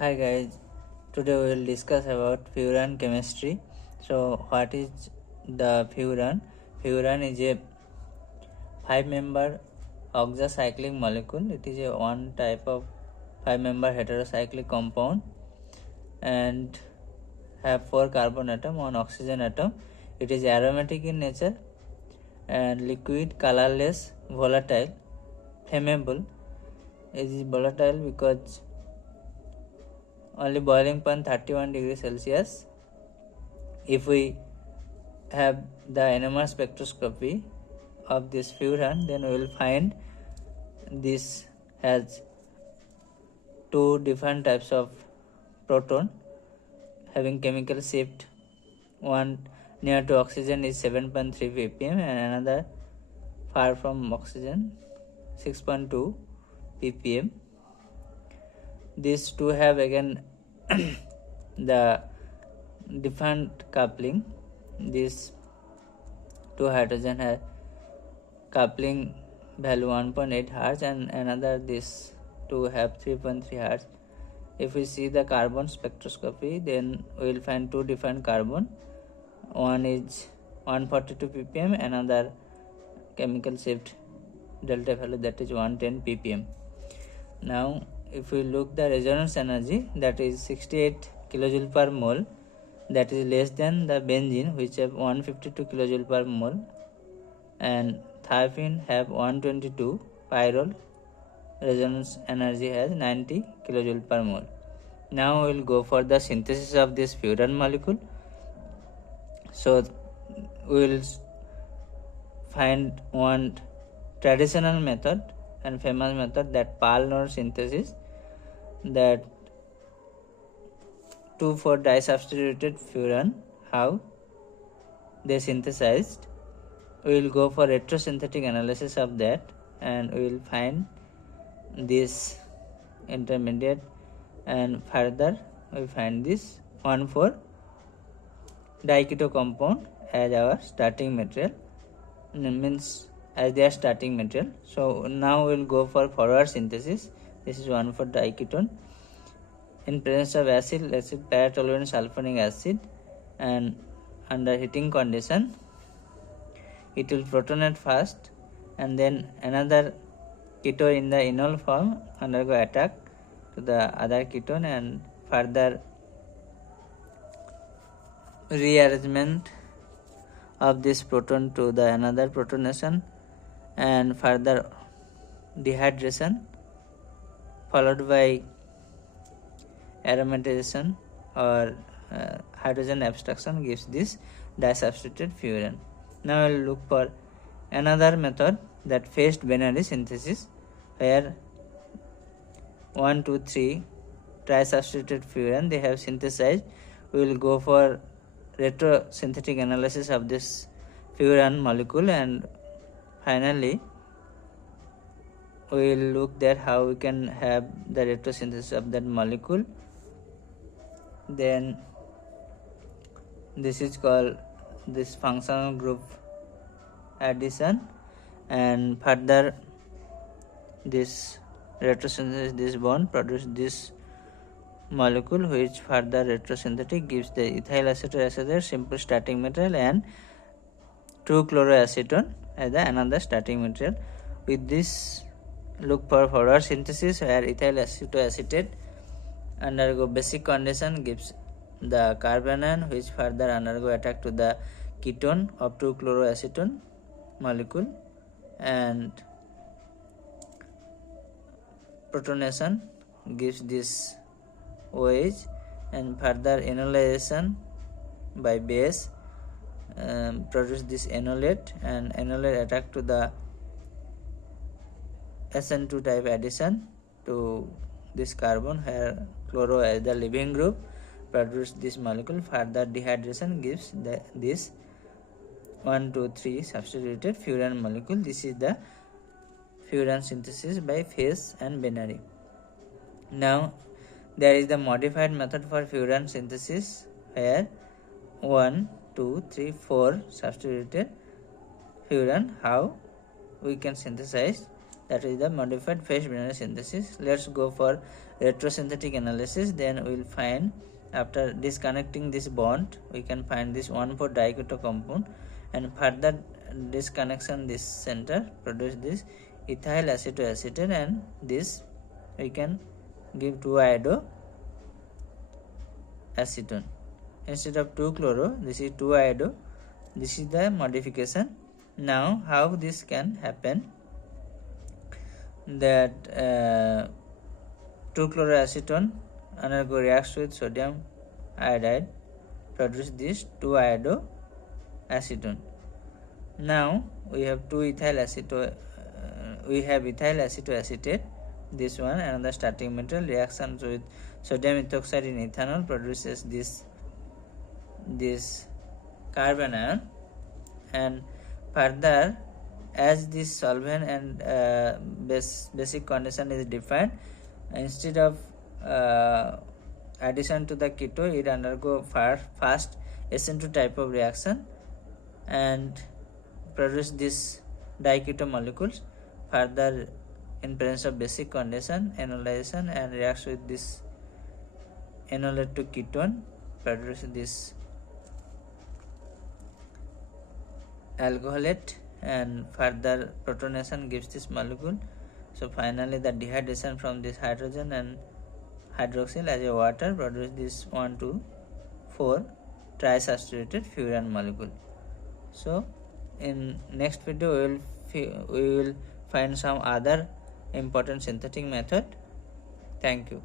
Hi guys, today we will discuss about furan chemistry. So what is the furan? Furan is a 5-member oxacyclic molecule. It is a one type of 5-member heterocyclic compound and have 4 carbon atom, 1 oxygen atom. It is aromatic in nature and liquid, colorless, volatile, flammable. It is volatile because only boiling point 31 degrees Celsius. If we have the NMR spectroscopy of this furan, then we will find this has 2 different types of proton having chemical shift. One near to oxygen is 7.3 ppm and another far from oxygen 6.2 ppm. These two have again the different coupling. These two hydrogen have coupling value 1.8 Hz and another this two have 3.3 Hz. If we see the carbon spectroscopy, then we will find 2 different carbon. One is 142 ppm, another chemical shift delta value that is 110 ppm. Now if we look the resonance energy, that is 68 kilojoule per mole, that is less than the benzene which have 152 kilojoule per mole, and thiophene have 122, pyrrole resonance energy has 90 kilojoule per mole. Now we will go for the synthesis of this furan molecule. So we will find one traditional method and famous method, that Knorr synthesis, that 2,4-disubstituted furan, how they synthesized. We will go for retrosynthetic analysis of that and we will find this intermediate, and further we find this 1,4-diketo compound as our starting material, means as their starting material. So now we will go for forward synthesis. This is 1,4-diketone in presence of acid para-toluene sulfonic acid, and under heating condition it will protonate first and then another ketone in the enol form undergo attack to the other ketone and further rearrangement of this proton to the another protonation and further dehydration followed by aromatization or hydrogen abstraction gives this disubstituted furan. Now we will look for another method, that phased Benary synthesis, where 1, 2, 3 trisubstituted furan they have synthesized. We will go for retrosynthetic analysis of this furan molecule and finally we will look at how we can have the retrosynthesis of that molecule. Then this is called this functional group addition, and further this retrosynthesis, this bond produce this molecule which further retrosynthetic gives the ethyl acetoacetate simple starting material and 2-chloroacetone as the another starting material. With this look for forward synthesis where ethyl acetoacetate undergo basic condition gives the carbanion which further undergo attack to the ketone of 2-chloroacetone molecule, and protonation gives this OH and further enolization by base produce this enolate, and enolate attack to the SN2 type addition to this carbon where chloro as the leaving group produce this molecule. Further dehydration gives this 1, 2, 3 substituted furan molecule. This is the furan synthesis by phase and Benary. Now there is the modified method for furan synthesis where 1, 2, 3, 4 substituted furan. How we can synthesize that is the modified phase binary synthesis. Let's go for retrosynthetic analysis. Then we will find, after disconnecting this bond, we can find this 1,4 diketo compound, and further disconnection this center produce this ethyl acetoacetate, and this we can give 2-iodo-acetone instead of 2-chloro. This is 2-iodo. This is the modification. Now how this can happen, that 2-chloroacetone undergo reacts with sodium iodide, produce this 2-iodo-acetone. Now we have ethyl acetoacetate, this one, another starting material, reactions with sodium ethoxide in ethanol produces this carbon ion, and further, as this solvent and basic condition is defined, instead of addition to the keto, it undergo fast SN2 type of reaction and produce this diketo molecules. Further, in presence of basic condition, enolization and reacts with this enolate to ketone, produce this alcoholate, and further protonation gives this molecule. So finally the dehydration from this hydrogen and hydroxyl as a water produce this 1,2,4 trisaturated furan molecule. So in next video we will find some other important synthetic method. Thank you.